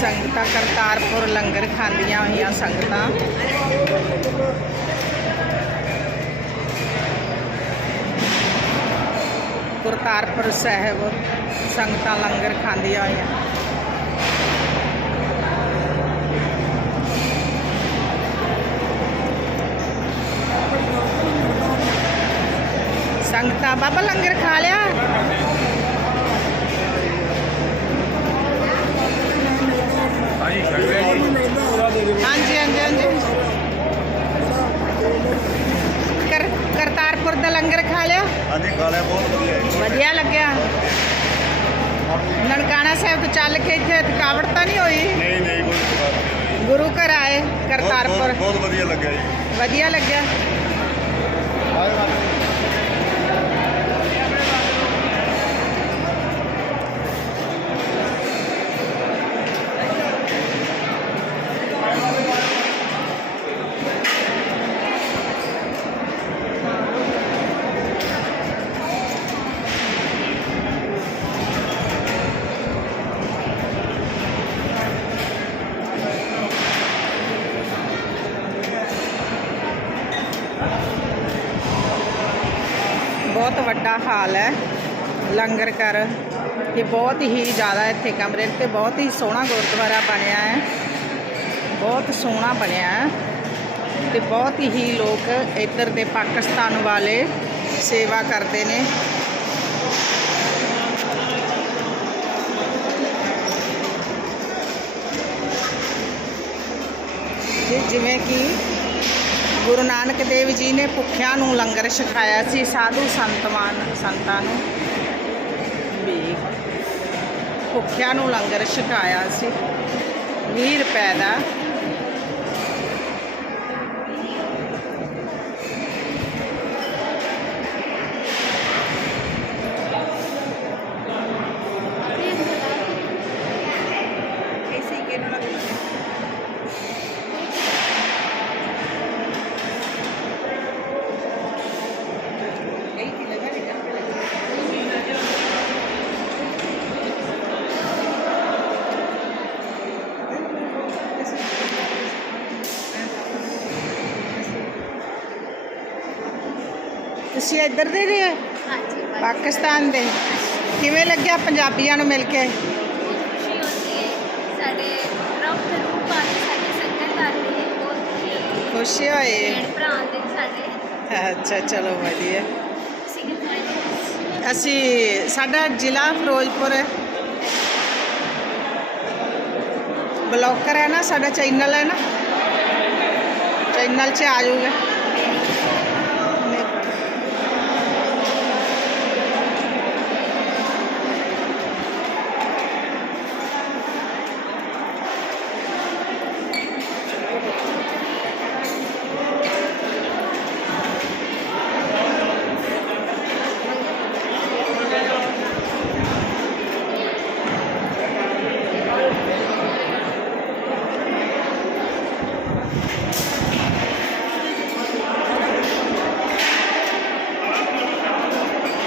ਸੰਗਤਾਂ ਕਰਤਾਰਪੁਰ ਲੰਗਰ ਖਾਂਦੀਆਂ ਹੋਈਆਂ ਸੰਗਤਾਂ। ਕਰਤਾਰਪੁਰ ਸਾਹਿਬ ਸੰਗਤਾਂ ਲੰਗਰ ਖਾਂਦੀਆਂ ਹੋਈਆਂ। ਸੰਗਤਾਂ, ਬਾਬਾ ਲੰਗਰ ਖਾ ਲਿਆ ਹਾਂਜੀ ਹਾਂਜੀ ਹਾਂਜੀ ਕਰ ਕਰਤਾਰਪੁਰ ਦਾ ਲੰਗਰ ਖਾ ਲਿਆ ਹਾਂਜੀ ਖਾ ਲਿਆ ਬਹੁਤ ਵਧੀਆ ਜੀ ਵਧੀਆ ਲੱਗਿਆ। ਨਨਕਾਣਾ ਸਾਹਿਬ ਤੋਂ ਚੱਲ ਕੇ ਇੱਥੇ ਥਕਾਵਟ ਤਾਂ ਨਹੀਂ ਹੋਈ? ਨਹੀਂ ਨਹੀਂ ਕੋਈ ਬਾਤ ਨਹੀਂ ਗੁਰੂ ਘਰ ਆਏ ਬਹੁਤ- ਕਰਤਾਰਪੁਰ ਬਹੁਤ- ਬਹੁਤ ਵਧੀਆ ਲੱਗਿਆ ਜੀ। ਵਧੀਆ ਲੱਗਿਆ। ਬਹੁਤ ਵੱਡਾ ਹਾਲ ਹੈ ਲੰਗਰ ਕਰ ਇਹ ਬਹੁਤ ਹੀ ਜ਼ਿਆਦਾ ਇੱਥੇ ਕਮਰੇ ਤੇ ਬਹੁਤ ਹੀ ਸੋਹਣਾ ਗੁਰਦੁਆਰਾ ਬਣਿਆ ਹੈ। ਬਹੁਤ ਸੋਹਣਾ ਬਣਿਆ ਹੈ ਤੇ ਬਹੁਤ ਹੀ ਲੋਕ ਇੱਧਰ ਦੇ ਪਾਕਿਸਤਾਨ ਵਾਲੇ ਸੇਵਾ ਕਰਦੇ ਨੇ। ਤੇ ਜਿਵੇਂ ਕਿ ਗੁਰੂ ਨਾਨਕ ਦੇਵ ਜੀ ਨੇ ਭੁੱਖਿਆਂ ਨੂੰ ਲੰਗਰ ਛਕਾਇਆ ਸੀ, ਸਾਧੂ ਸੰਤਵਾਨ ਸੰਤਾਂ ਨੂੰ ਵੀ ਭੁੱਖਿਆਂ ਨੂੰ ਲੰਗਰ ਛਕਾਇਆ ਸੀ। 20 ਰੁਪਏ ਦਾ ਤੁਸੀਂ ਇੱਧਰ ਦੇ ਦੇ ਹਾਂਜੀ ਪਾਕਿਸਤਾਨ ਦੇ। ਕਿਵੇਂ ਲੱਗਿਆ ਪੰਜਾਬੀਆਂ ਨੂੰ ਮਿਲ ਕੇ? ਖੁਸ਼ੀ ਹੁੰਦੀ ਹੈ। ਸਾਡੇ ਰੱਬ ਦੇ ਰੂਪ ਆ ਕੇ ਸਾਡੇ ਸੰਗਤ ਆਉਂਦੀ ਹੈ ਬਹੁਤ ਖੁਸ਼ੀ ਹੁੰਦੀ ਹੈ। ਖੁਸ਼ੀ ਹੋਏ। ਭੈਣ ਭਰਾ ਆਉਂਦੇ ਨੇ ਸਾਡੇ। ਅੱਛਾ ਚਲੋ ਵਧੀਆ? ਅਸੀਂ ਸਾਡਾ ਜ਼ਿਲ੍ਹਾ ਫਿਰੋਜ਼ਪੁਰ ਹੈ। ਬਲੌਕਰ ਹੈ ਨਾ ਸਾਡਾ ਚੈਨਲ ਹੈ ਨਾ। ਚੈਨਲ 'ਚ ਆ ਜਾਊਗਾ।